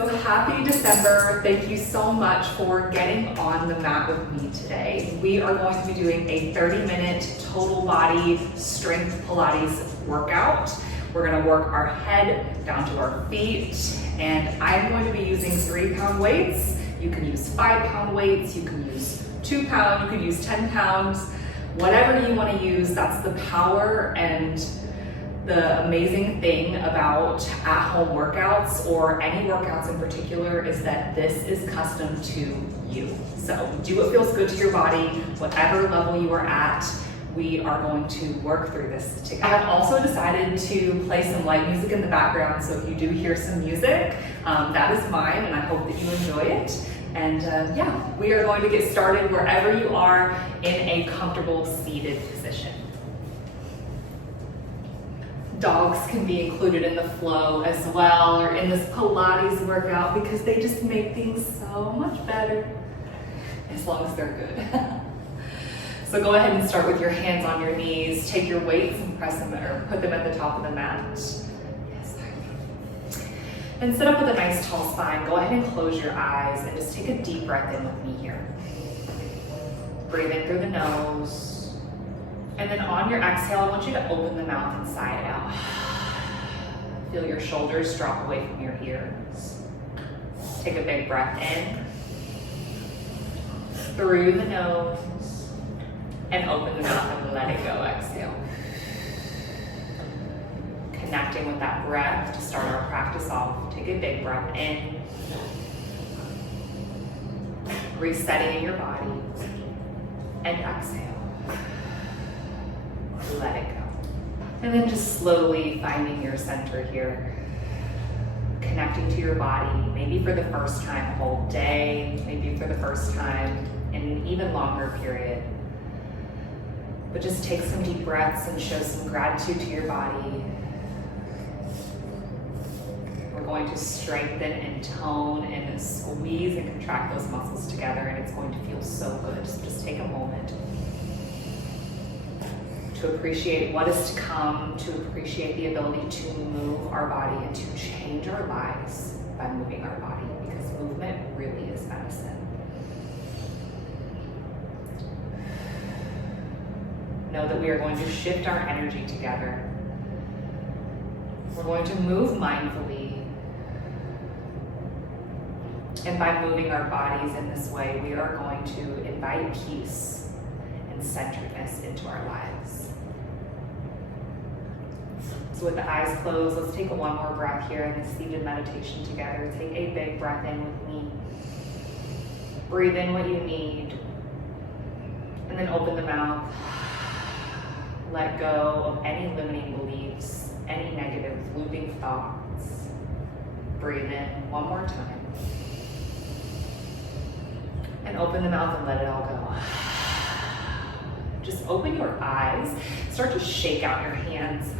So happy December. Thank you so much for getting on the mat with me today. We are going to be doing a 30-minute total body strength Pilates workout. We're going to work our head down to our feet, and I'm going to be using 3-pound weights. You can use 5-pound weights, you can use 2 pound, you can use 10 pounds, whatever you want to use. That's the power and the amazing thing about at-home workouts, or any workouts in particular, is that this is custom to you. So do what feels good to your body, whatever level you are at. We are going to work through this together. I have also decided to play some light music in the background, so if you do hear some music, that is mine, and I hope that you enjoy it. And yeah, we are going to get started wherever you are in a comfortable seated position. Dogs can be included in the flow as well, or in this Pilates workout, because they just make things so much better, as long as they're good. So go ahead and start with your hands on your knees. Take your weights and press them, or put them at the top of the mat. Yes. And sit up with a nice tall spine. Go ahead and close your eyes and just take a deep breath in with me here. Breathe in through the nose. And then on your exhale, I want you to open the mouth and sigh it out. Feel your shoulders drop away from your ears. Take a big breath in through the nose, and open the mouth and let it go. Exhale. Connecting with that breath to start our practice off. Take a big breath in. Resetting in your body. And exhale. Let it go. And then just slowly finding your center here. Connecting to your body, maybe for the first time whole day, maybe for the first time in an even longer period. But just take some deep breaths and show some gratitude to your body. We're going to strengthen and tone and squeeze and contract those muscles together, and it's going to feel so good. So just take a moment to appreciate what is to come, to appreciate the ability to move our body and to change our lives by moving our body, because movement really is medicine. Know that we are going to shift our energy together. We're going to move mindfully. And by moving our bodies in this way, we are going to invite peace and centeredness into our lives. So with the eyes closed, let's take one more breath here in this seated meditation together. Take a big breath in with me. Breathe in what you need. And then open the mouth. Let go of any limiting beliefs, any negative looping thoughts. Breathe in one more time. And open the mouth and let it all go. Just open your eyes. Start to shake out your hands.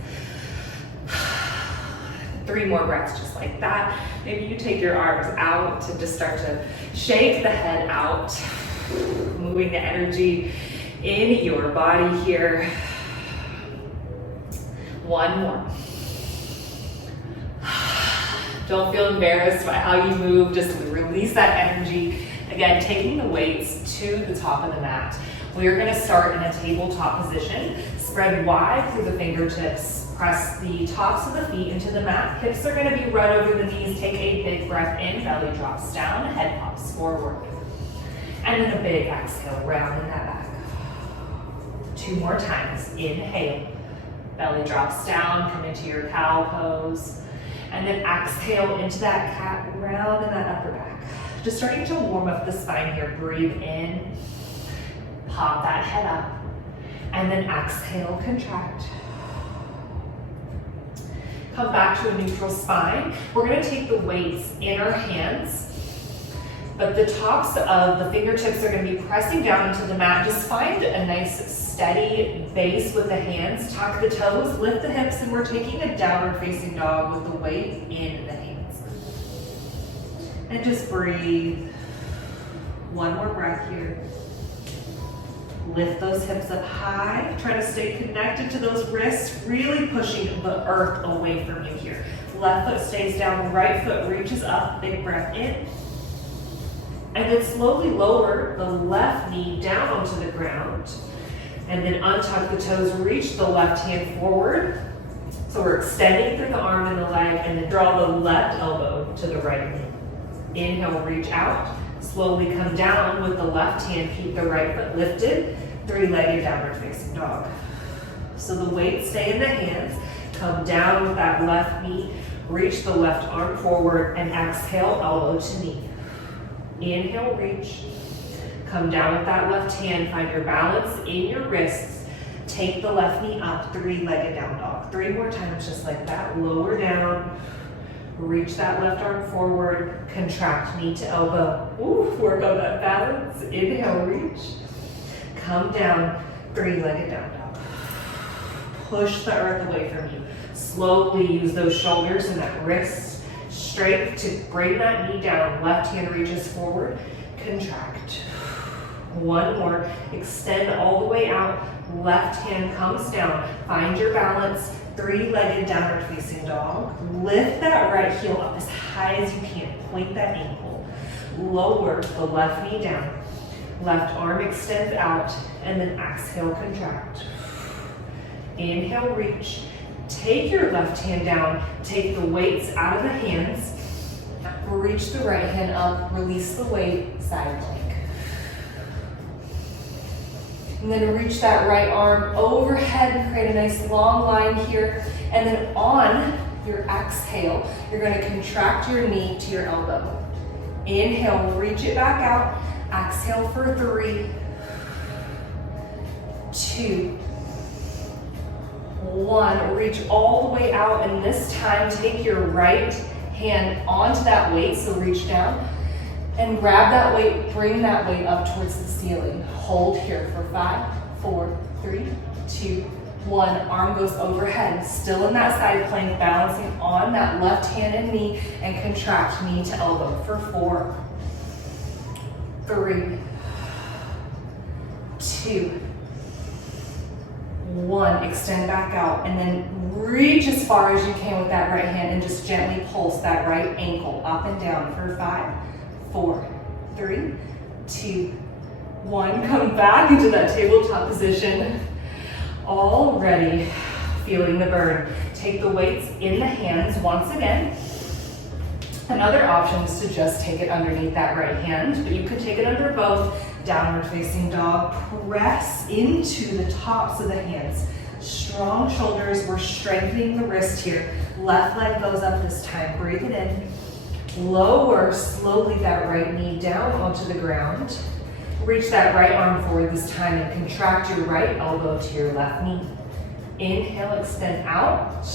3 more breaths just like that. Maybe you take your arms out to just start to shake the head out, moving the energy in your body here. 1 more. Don't feel embarrassed by how you move. Just release that energy. Again, taking the weights to the top of the mat. We are going to start in a tabletop position. Spread wide through the fingertips. Press the tops of the feet into the mat. Hips are going to be right over the knees. Take a big breath in. Belly drops down. Head pops forward. And then a big exhale. Rounding that back. 2 more times. Inhale. Belly drops down. Come into your cow pose. And then exhale into that cat. Round in that upper back. Just starting to warm up the spine here. Breathe in. Pop that head up. And then exhale, contract. Come back to a neutral spine. We're going to take the weights in our hands, but the tops of the fingertips are going to be pressing down into the mat. Just find a nice steady base with the hands. Tuck the toes, lift the hips, and we're taking a downward facing dog with the weight in the hands. And just breathe. 1 more breath here. Lift those hips up high. Try to stay connected to those wrists, really pushing the earth away from you here. Left foot stays down, right foot reaches up, big breath in. And then slowly lower the left knee down onto the ground. And then untuck the toes, reach the left hand forward. So we're extending through the arm and the leg, and then draw the left elbow to the right knee. Inhale, reach out. Slowly come down with the left hand, keep the right foot lifted, three-legged downward facing dog. So the weights stay in the hands, come down with that left knee, reach the left arm forward, and exhale, elbow to knee. Inhale, reach, come down with that left hand, find your balance in your wrists, take the left knee up, three-legged down dog. 3 more times just like that, lower down, reach that left arm forward, contract knee to elbow. Ooh, work on that balance. Inhale, reach. Come down, three-legged down dog. Push the earth away from you. Slowly use those shoulders and that wrist strength to bring that knee down. Left hand reaches forward, contract. 1 more, extend all the way out. Left hand comes down. Find your balance. Three-legged downward facing dog. Lift that right heel up as high as you can. Point that ankle. Lower the left knee down. Left arm extends out, and then exhale, contract. Inhale, reach. Take your left hand down. Take the weights out of the hands. Reach the right hand up. Release the weight, side plank. And then reach that right arm overhead and create a nice long line here. And then on your exhale, you're going to contract your knee to your elbow. Inhale, reach it back out. Exhale for 3, 2, 1. Reach all the way out, and this time take your right hand onto that weight, so reach down. And grab that weight, bring that weight up towards the ceiling. Hold here for 5, 4, 3, 2, 1. Arm goes overhead, still in that side plank, balancing on that left hand and knee, and contract knee to elbow for 4, 3, 2, 1. Extend back out, and then reach as far as you can with that right hand, and just gently pulse that right ankle up and down for 5, 4, 3, 2, 1. Come back into that tabletop position. Already feeling the burn. Take the weights in the hands once again. Another option is to just take it underneath that right hand, but you could take it under both. Downward facing dog. Press into the tops of the hands. Strong shoulders. We're strengthening the wrist here. Left leg goes up this time. Breathe it in. Lower slowly that right knee down onto the ground. Reach that right arm forward this time and contract your right elbow to your left knee. Inhale, extend out.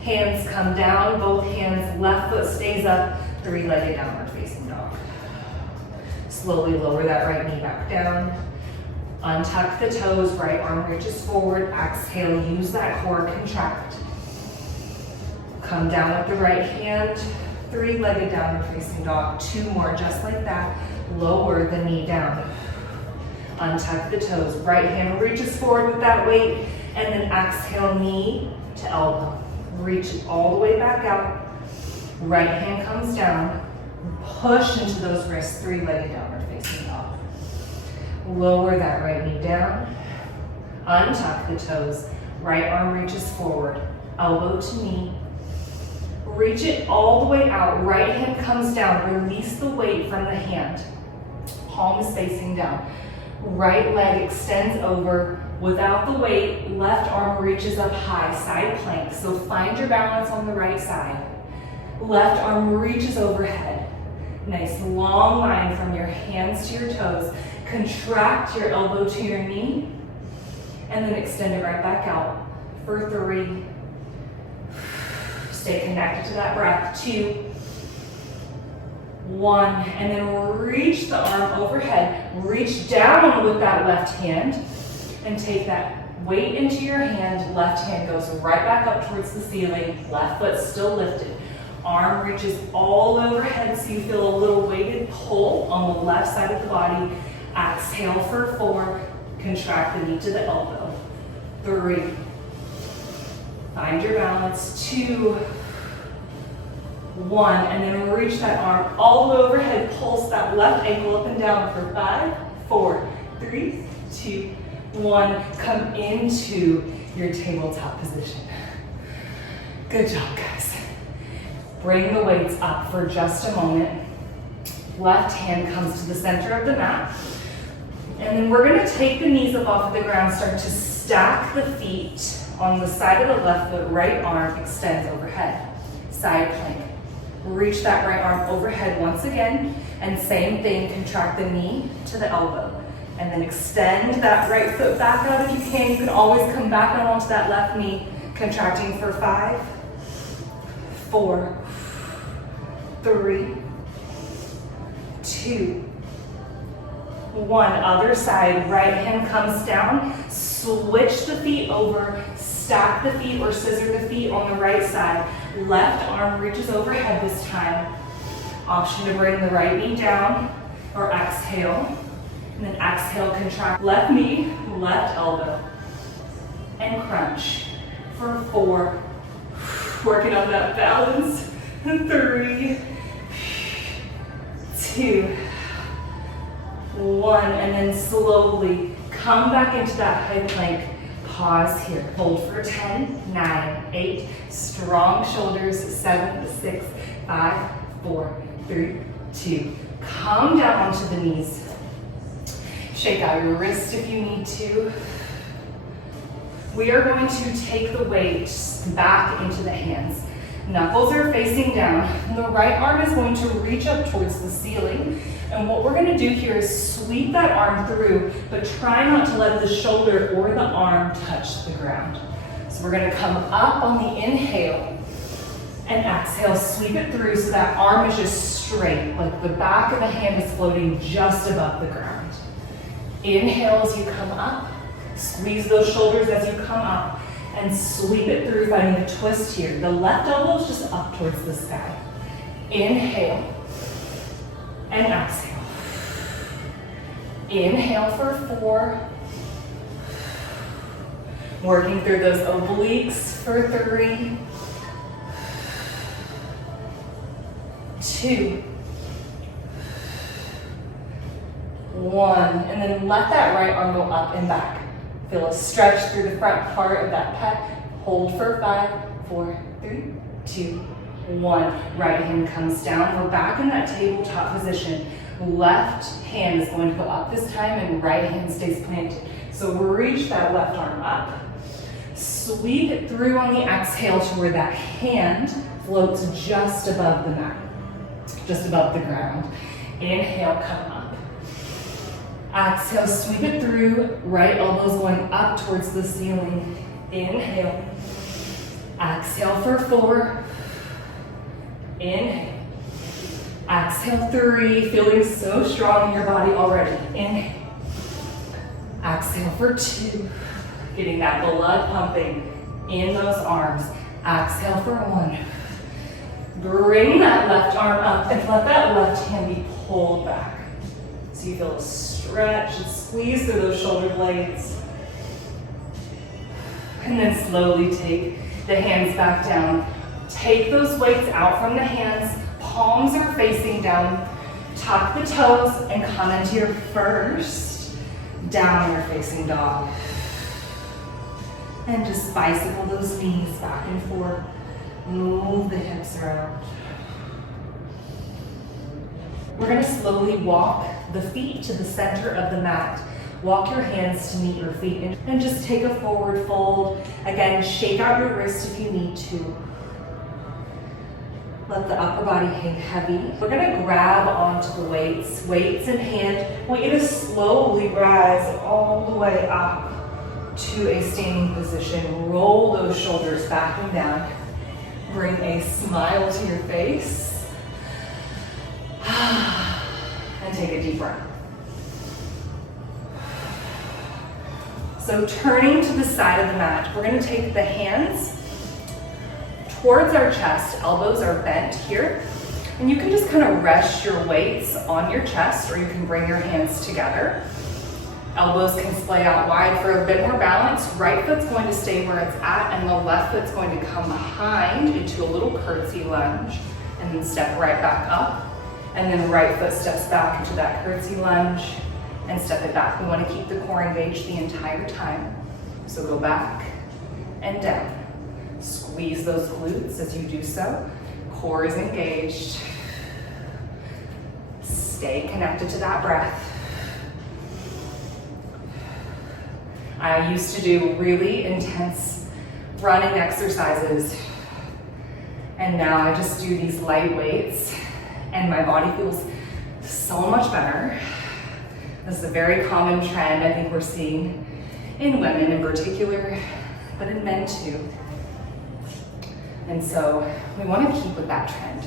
Hands come down, both hands, left foot stays up, three-legged downward facing dog. Slowly lower that right knee back down. Untuck the toes, right arm reaches forward. Exhale, use that core, contract. Come down with the right hand. Three-legged downward facing dog. 2 more, just like that. Lower the knee down. Untuck the toes. Right hand reaches forward with that weight, and then exhale, knee to elbow. Reach it all the way back out. Right hand comes down. Push into those wrists, three-legged downward facing dog. Lower that right knee down. Untuck the toes. Right arm reaches forward. Elbow to knee. Reach it all the way out. Right hand comes down. Release the weight from the hand. Palm is facing down. Right leg extends over. Without the weight, left arm reaches up high, side plank. So find your balance on the right side. Left arm reaches overhead. Nice long line from your hands to your toes. Contract your elbow to your knee. And then extend it right back out for 3. Stay connected to that breath. 2, 1. And then reach the arm overhead. Reach down with that left hand. And take that weight into your hand. Left hand goes right back up towards the ceiling. Left foot still lifted. Arm reaches all overhead so you feel a little weighted pull on the left side of the body. Exhale for 4, Contract the knee to the elbow. 3. Find your balance. 2. 1. And then reach that arm all the way overhead. Pulse that left ankle up and down for 5, 4, 3, 2, 1. Come into your tabletop position. Good job, guys. Bring the weights up for just a moment. Left hand comes to the center of the mat. And then we're gonna take the knees up off of the ground, start to stack the feet on the side of the left foot, right arm extends overhead. Side plank. Reach that right arm overhead once again, and same thing, contract the knee to the elbow. And then extend that right foot back out if you can. You can always come back out onto that left knee, contracting for 5, 4, 3, 2, 1. Other side, right hand comes down, switch the feet over, stack the feet or scissor the feet on the right side. Left arm reaches overhead this time. Option to bring the right knee down or exhale. And then exhale, contract left knee, left elbow. And crunch for 4. Working on that balance. 3, 2, 1. And then slowly come back into that high plank. Pause here. Hold for 10, 9, 8. Strong shoulders. 7, 6, 5, 4, 3, 2. Come down onto the knees. Shake out your wrist if you need to. We are going to take the weight back into the hands. Knuckles are facing down. The right arm is going to reach up towards the ceiling. And what we're gonna do here is sweep that arm through, but try not to let the shoulder or the arm touch the ground. So we're gonna come up on the inhale and exhale, sweep it through so that arm is just straight, like the back of the hand is floating just above the ground. Inhale as you come up, squeeze those shoulders as you come up, and sweep it through, finding a twist here. The left elbow is just up towards the sky. Inhale. And exhale. Inhale for 4. Working through those obliques for 3, 2, 1. And then let that right arm go up and back. Feel a stretch through the front part of that pec. Hold for 5, 4, 3, 2, 1. Right hand comes down. We're back in that tabletop position. Left hand is going to go up this time and right hand stays planted. So reach that left arm up. Sweep it through on the exhale to where that hand floats just above the mat, just above the ground. Inhale, come up. Exhale, sweep it through. Right elbow's going up towards the ceiling. Inhale. Exhale for 4. Inhale. Exhale 3. Feeling so strong in your body already. Inhale. Exhale for 2. Getting that blood pumping in those arms. Exhale for 1. Bring that left arm up and let that left hand be pulled back. So you feel a stretch and squeeze through those shoulder blades. And then slowly take the hands back down. Take those weights out from the hands. Palms are facing down. Tuck the toes and come into your first downward facing dog. And just bicycle those knees back and forth. Move the hips around. We're going to slowly walk the feet to the center of the mat. Walk your hands to meet your feet and just take a forward fold. Again, shake out your wrist if you need to. Let the upper body hang heavy. We're going to grab onto the weights. Weights in hand. I want you to slowly rise all the way up to a standing position. Roll those shoulders back and down. Bring a smile to your face. And take a deep breath. So turning to the side of the mat, we're going to take the hands towards our chest. Elbows are bent here. And you can just kind of rest your weights on your chest, or you can bring your hands together. Elbows can splay out wide for a bit more balance. Right foot's going to stay where it's at, and the left foot's going to come behind into a little curtsy lunge, and then step right back up. And then right foot steps back into that curtsy lunge and step it back. We want to keep the core engaged the entire time. So go back and down. Squeeze those glutes as you do so. Core is engaged. Stay connected to that breath. I used to do really intense running exercises, and now I just do these light weights, and my body feels so much better. This is a very common trend I think we're seeing in women in particular, but in men too. And so we want to keep with that trend.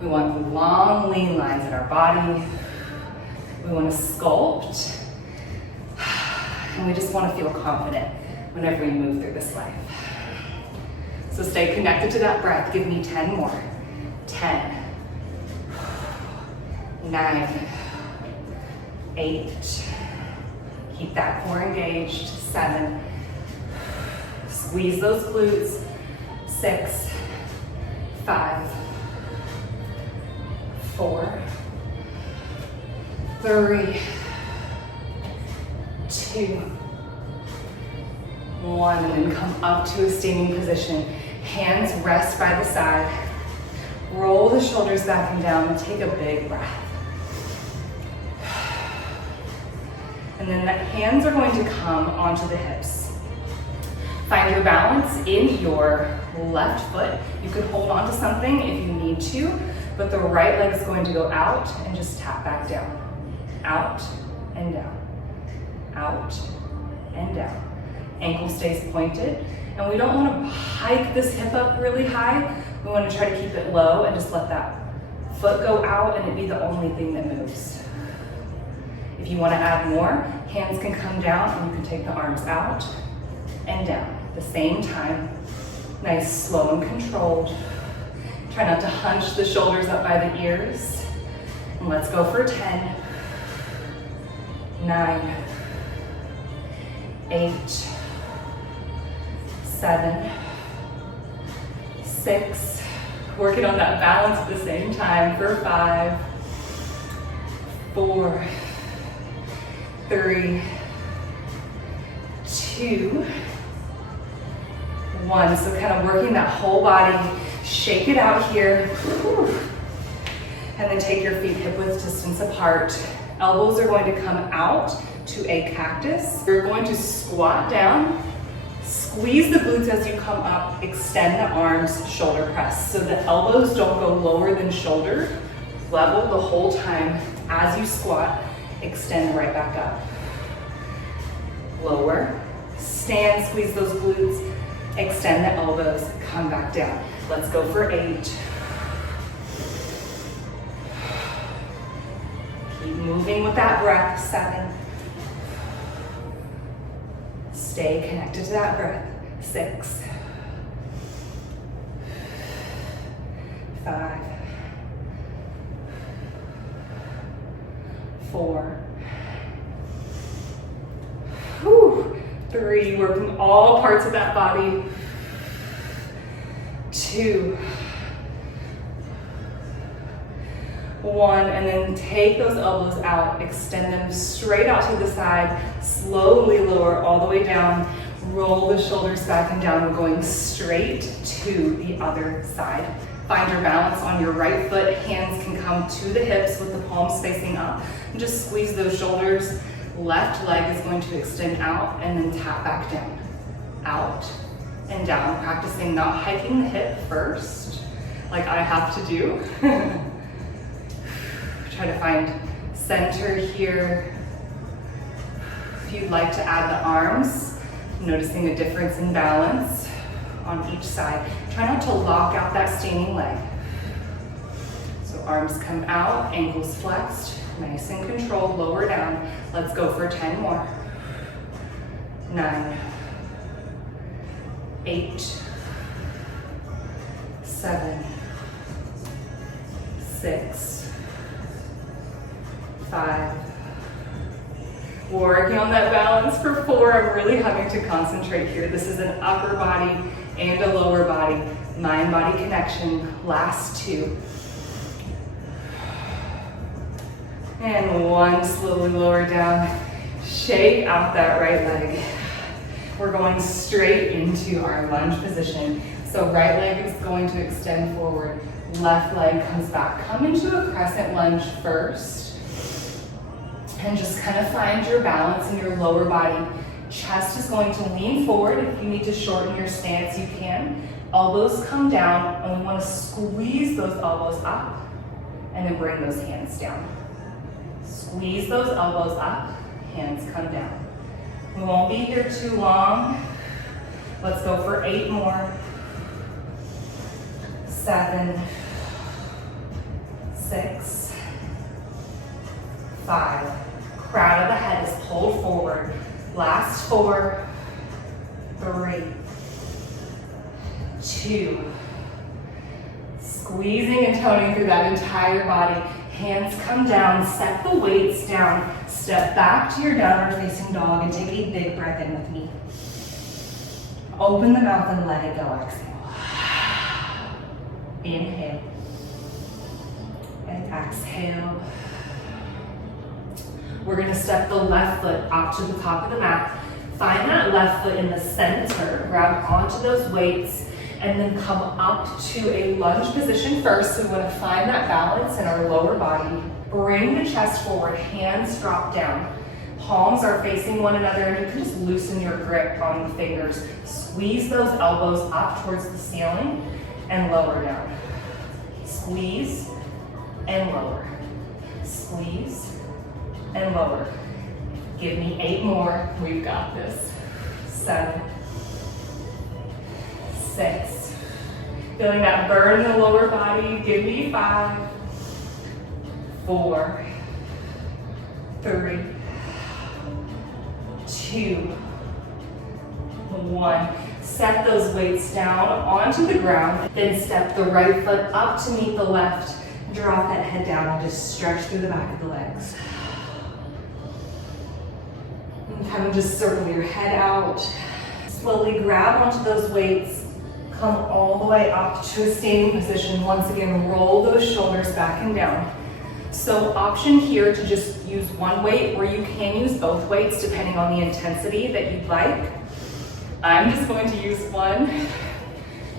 We want long, lean lines in our body. We want to sculpt. And we just want to feel confident whenever we move through this life. So stay connected to that breath. Give me 10 more. 10, 9, 8. Keep that core engaged. 7. Squeeze those glutes. 6, 5, 4, 3, 2, 1, and then come up to a standing position. Hands rest by the side. Roll the shoulders back and down and take a big breath. And then the hands are going to come onto the hips. Find your balance in your left foot. You can hold on to something if you need to, but the right leg is going to go out and just tap back down. Out and down. Out and down. Ankle stays pointed, and we don't want to hike this hip up really high. We want to try to keep it low and just let that foot go out and it be the only thing that moves. If you want to add more, hands can come down and you can take the arms out and down at the same time. Nice, slow and controlled. Try not to hunch the shoulders up by the ears. And let's go for 10, 9, 8, 7, 6. Working on that balance at the same time for 5, 4, 3, 2, 1. So kind of working that whole body. Shake it out here. And then take your feet hip width distance apart. Elbows are going to come out to a cactus. You're going to squat down. Squeeze the glutes as you come up. Extend the arms, shoulder press. So the elbows don't go lower than shoulder. Level the whole time as you squat. Extend right back up. Lower. Stand, squeeze those glutes. Extend the elbows, come back down. Let's go for 8. Keep moving with that breath. 7. Stay connected to that breath. 6, 5, 4, 3, working all parts of that body. 2, 1, and then take those elbows out, extend them straight out to the side, slowly lower all the way down, roll the shoulders back and down. We're going straight to the other side. Find your balance on your right foot. Hands can come to the hips with the palms facing up. And just squeeze those shoulders. Left leg is going to extend out and then tap back down. Out and down. Practicing not hiking the hip first, like I have to do. Try to find center here. If you'd like to add the arms, noticing a difference in balance on each side. Try not to lock out that standing leg. So arms come out, ankles flexed. Nice and controlled, lower down. Let's go for 10 more. 9, 8, 7, 6, 5, Working on that balance for 4. I'm really having to concentrate here. This is an upper body and a lower body, mind-body connection. Last 2. And 1, slowly lower down. Shake out that right leg. We're going straight into our lunge position. So right leg is going to extend forward. Left leg comes back. Come into a crescent lunge first. And just kind of find your balance in your lower body. Chest is going to lean forward. If you need to shorten your stance, you can. Elbows come down, and we want to squeeze those elbows up, and then bring those hands down. Squeeze those elbows up, hands come down. We won't be here too long. Let's go for 8 more. 7, 6, 5. Crown of the head is pulled forward. Last 4, 3, 2. Squeezing and toning through that entire body. Hands come down, set the weights down. Step back to your downward facing dog and take a big breath in with me. Open the mouth and let it go. Exhale. Inhale. And exhale. We're going to step the left foot up to the top of the mat. Find that left foot in the center. Grab onto those weights and then come up to a lunge position first. So we want to find that balance in our lower body. Bring the chest forward, hands drop down. Palms are facing one another, and you can just loosen your grip on the fingers. Squeeze those elbows up towards the ceiling and lower down. Squeeze and lower. Squeeze and lower. Give me 8 more. We've got this. 7, 6. Feeling that burn in the lower body. Give me 5, 4, 3, 2, 1. Set those weights down onto the ground. Then step the right foot up to meet the left. Drop that head down and just stretch through the back of the legs. And kind of just circle your head out. Slowly grab onto those weights. Come all the way up to a standing position. Once again, roll those shoulders back and down. So option here to just use one weight, or you can use both weights depending on the intensity that you'd like. I'm just going to use one.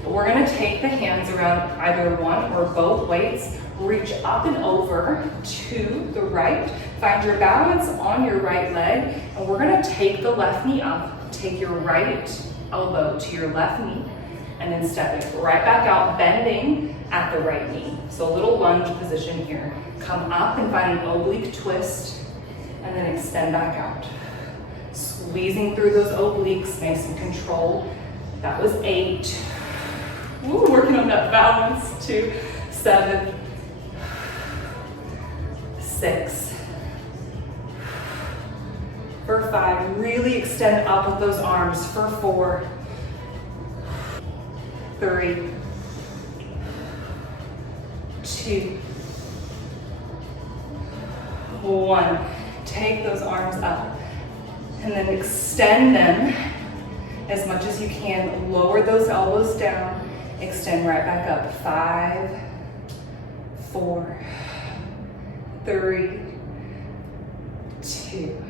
We're going to take the hands around either one or both weights. Reach up and over to the right. Find your balance on your right leg, and we're going to take the left knee up. Take your right elbow to your left knee, and then step it right back out, bending at the right knee. So a little lunge position here. Come up and find an oblique twist, and then extend back out. Squeezing through those obliques, nice and controlled. That was 8. Ooh, working on that balance too. 7, 6. For 5, really extend up with those arms. For 4, 3, 2, 1. Take those arms up and then extend them as much as you can. Lower those elbows down. Extend right back up. 5, 4, 3, 2,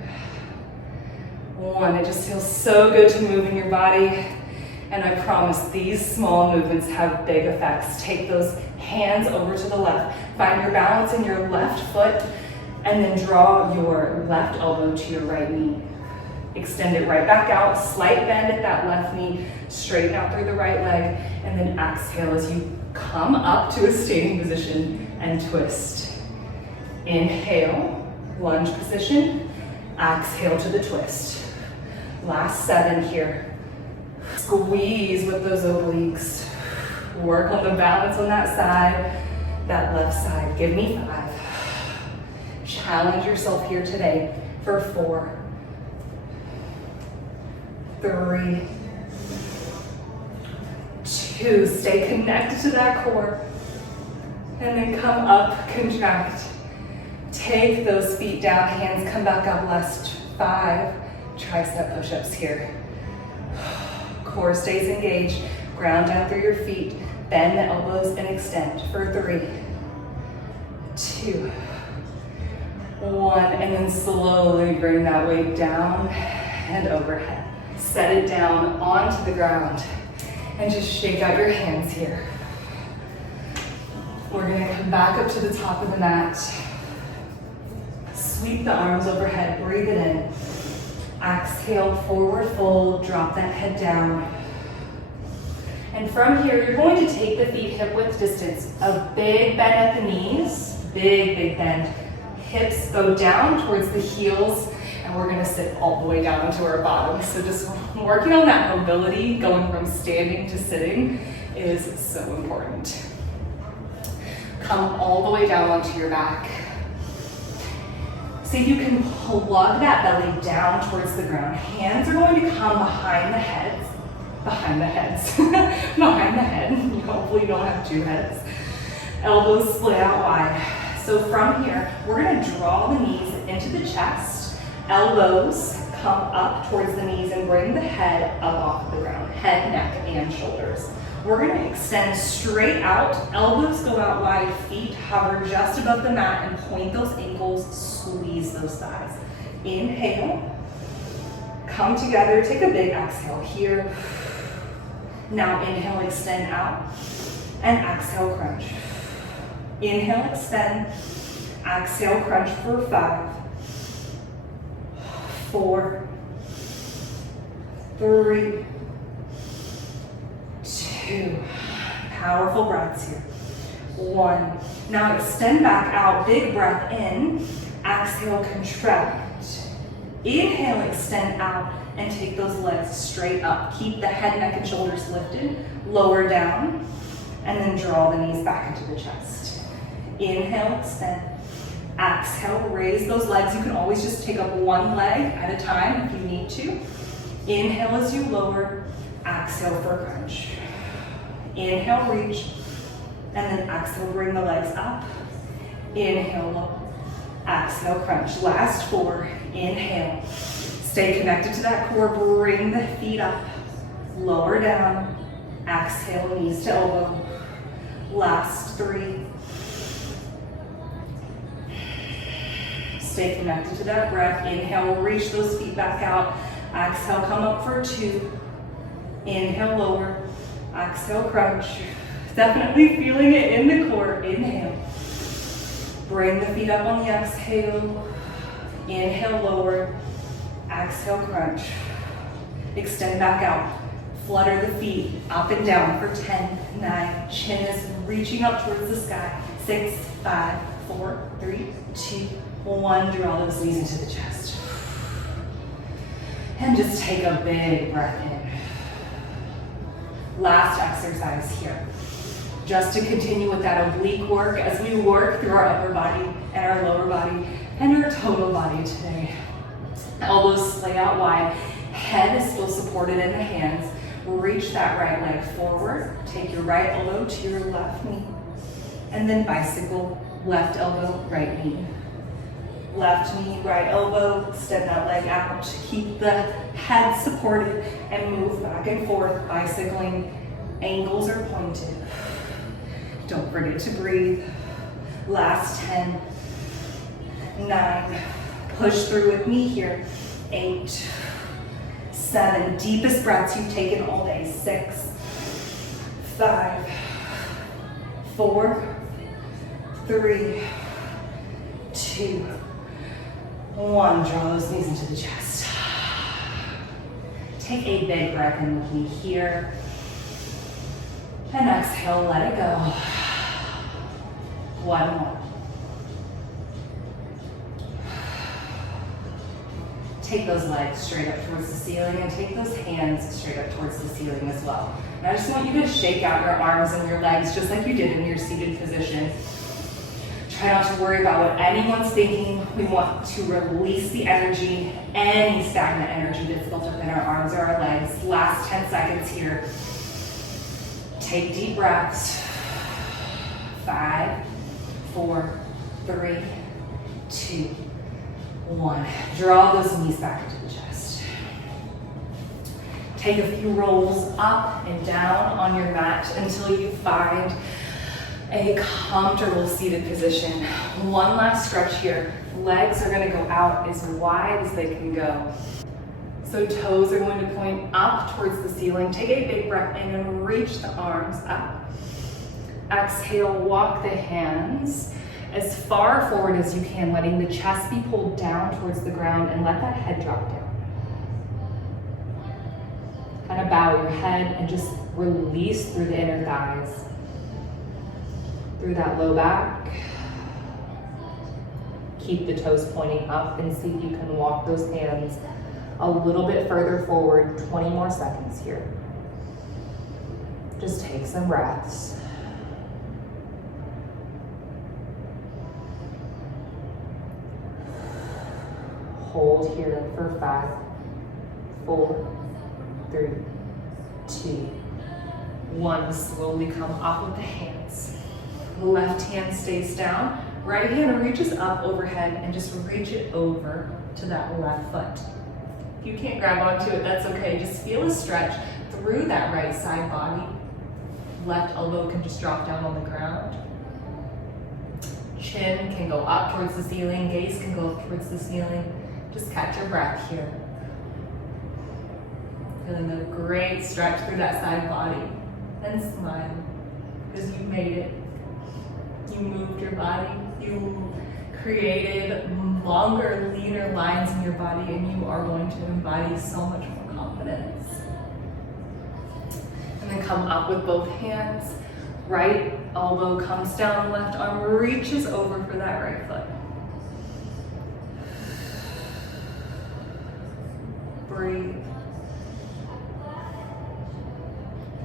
1. It just feels so good to move in your body. And I promise these small movements have big effects. Take those hands over to the left. Find your balance in your left foot, and then draw your left elbow to your right knee. Extend it right back out. Slight bend at that left knee. Straighten out through the right leg. And then exhale as you come up to a standing position and twist. Inhale, lunge position. Exhale to the twist. Last 7 here. Squeeze with those obliques. Work on the balance on that side, that left side. Give me 5. Challenge yourself here today for 4, 3, 2. Stay connected to that core. And then come up, contract. Take those feet down, hands come back up. Last 5 tricep push-ups here. Core stays engaged. Ground down through your feet. Bend the elbows and extend for 3, 2, 1. And then slowly bring that weight down and overhead. Set it down onto the ground and just shake out your hands here. We're gonna come back up to the top of the mat. Sweep the arms overhead, breathe it in. Exhale, forward fold, drop that head down. And from here, you're going to take the feet hip width distance. A big bend at the knees, big bend. Hips go down towards the heels, and we're gonna sit all the way down into our bottom. So just working on that mobility, going from standing to sitting, is so important. Come all the way down onto your back. See if you can plug that belly down towards the ground. Hands are going to come behind the head. Behind the head. Hopefully you don't have 2 heads. Elbows split out wide. So from here, we're gonna draw the knees into the chest. Elbows come up towards the knees and bring the head up off the ground. Head, neck, and shoulders. We're gonna extend straight out. Elbows go out wide, feet hover just above the mat and point those ankles, squeeze those thighs. Inhale, come together, take a big exhale here. Now inhale, extend out, and exhale, crunch. Inhale, extend, exhale, crunch for 5, 4, 3, 2. Powerful breaths here. 1. Now extend back out, big breath in, exhale, contract. Inhale, extend out, and take those legs straight up. Keep the head, neck, and shoulders lifted. Lower down, and then draw the knees back into the chest. Inhale, extend. Exhale, raise those legs. You can always just take up one leg at a time if you need to. Inhale as you lower. Exhale for crunch. Inhale, reach. And then exhale, bring the legs up. Inhale, lower. Exhale, crunch. Last 4. Inhale. Stay connected to that core. Bring the feet up. Lower down. Exhale, knees to elbow. Last 3. Stay connected to that breath. Inhale, reach those feet back out. Exhale, come up for 2. Inhale, lower. Exhale, crunch. Definitely feeling it in the core. Inhale. Bring the feet up on the exhale. Inhale, lower. Exhale, crunch. Extend back out. Flutter the feet up and down for 10, 9. Chin is reaching up towards the sky. 6, 5, 4, 3, 2, 1. Draw those knees into the chest. And just take a big breath in. Last exercise here. Just to continue with that oblique work as we work through our upper body and our lower body and our total body today. Elbows splay out wide. Head is still supported in the hands. Reach that right leg forward. Take your right elbow to your left knee. And then bicycle, left elbow, right knee. Left knee, right elbow, extend that leg out. Keep the head supported and move back and forth, bicycling. Ankles are pointed. Don't forget to breathe. Last 10, 9, push through with me here. 8, 7, deepest breaths you've taken all day. 6, 5, 4, 3, 2, 1. Draw those knees into the chest. Take a big breath in with me here. And exhale, let it go. 1 more. Take those legs straight up towards the ceiling and take those hands straight up towards the ceiling as well. And I just want you to shake out your arms and your legs just like you did in your seated position. Try not to worry about what anyone's thinking. We want to release the energy, any stagnant energy that's built up in our arms or our legs. Last 10 seconds here. Take deep breaths. 5, 4, 3, 2, 1. Draw those knees back into the chest. Take a few rolls up and down on your mat until you find a comfortable seated position. One last stretch here. Legs are going to go out as wide as they can go. So toes are going to point up towards the ceiling. Take a big breath in and reach the arms up. Exhale, walk the hands as far forward as you can, letting the chest be pulled down towards the ground, and let that head drop down. Kind of bow your head and just release through the inner thighs, through that low back. Keep the toes pointing up and see if you can walk those hands a little bit further forward. 20 more seconds here. Just take some breaths. Hold here for 5, 4, 3, 2, 1. Slowly come up with the hands. Left hand stays down. Right hand reaches up overhead and just reach it over to that left foot. If you can't grab onto it, that's okay. Just feel a stretch through that right side body. Left elbow can just drop down on the ground. Chin can go up towards the ceiling. Gaze can go up towards the ceiling. Just catch your breath here. Feeling a great stretch through that side body. And smile, because you made it. You moved your body. You created longer, leaner lines in your body, and you are going to embody so much more confidence. And then come up with both hands. Right elbow comes down, left arm reaches over for that right foot. Breathe.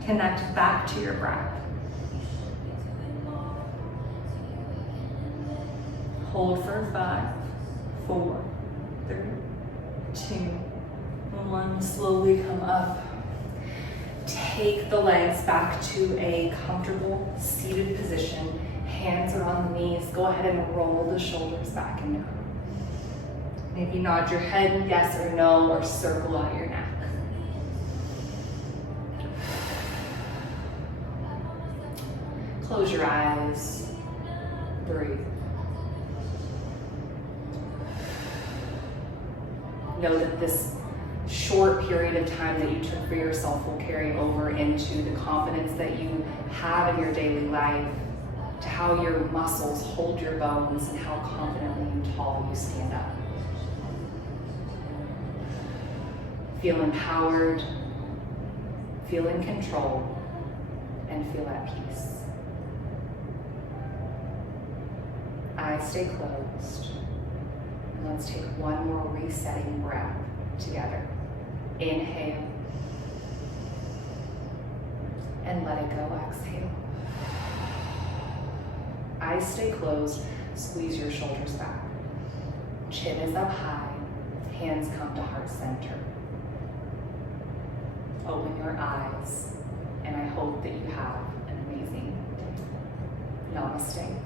Connect back to your breath. Hold for 5, 4, 3, 2, 1. Slowly come up. Take the legs back to a comfortable seated position. Hands are on the knees. Go ahead and roll the shoulders back and down. Maybe nod your head yes or no, or circle out your neck. Close your eyes. Breathe. Know that this short period of time that you took for yourself will carry over into the confidence that you have in your daily life, to how your muscles hold your bones and how confidently and tall you stand up. Feel empowered, feel in control, and feel at peace. Eyes stay closed. And let's take one more resetting breath together. Inhale. And let it go, exhale. Eyes stay closed, squeeze your shoulders back. Chin is up high, hands come to heart center. Open your eyes, and I hope that you have an amazing day. Namaste.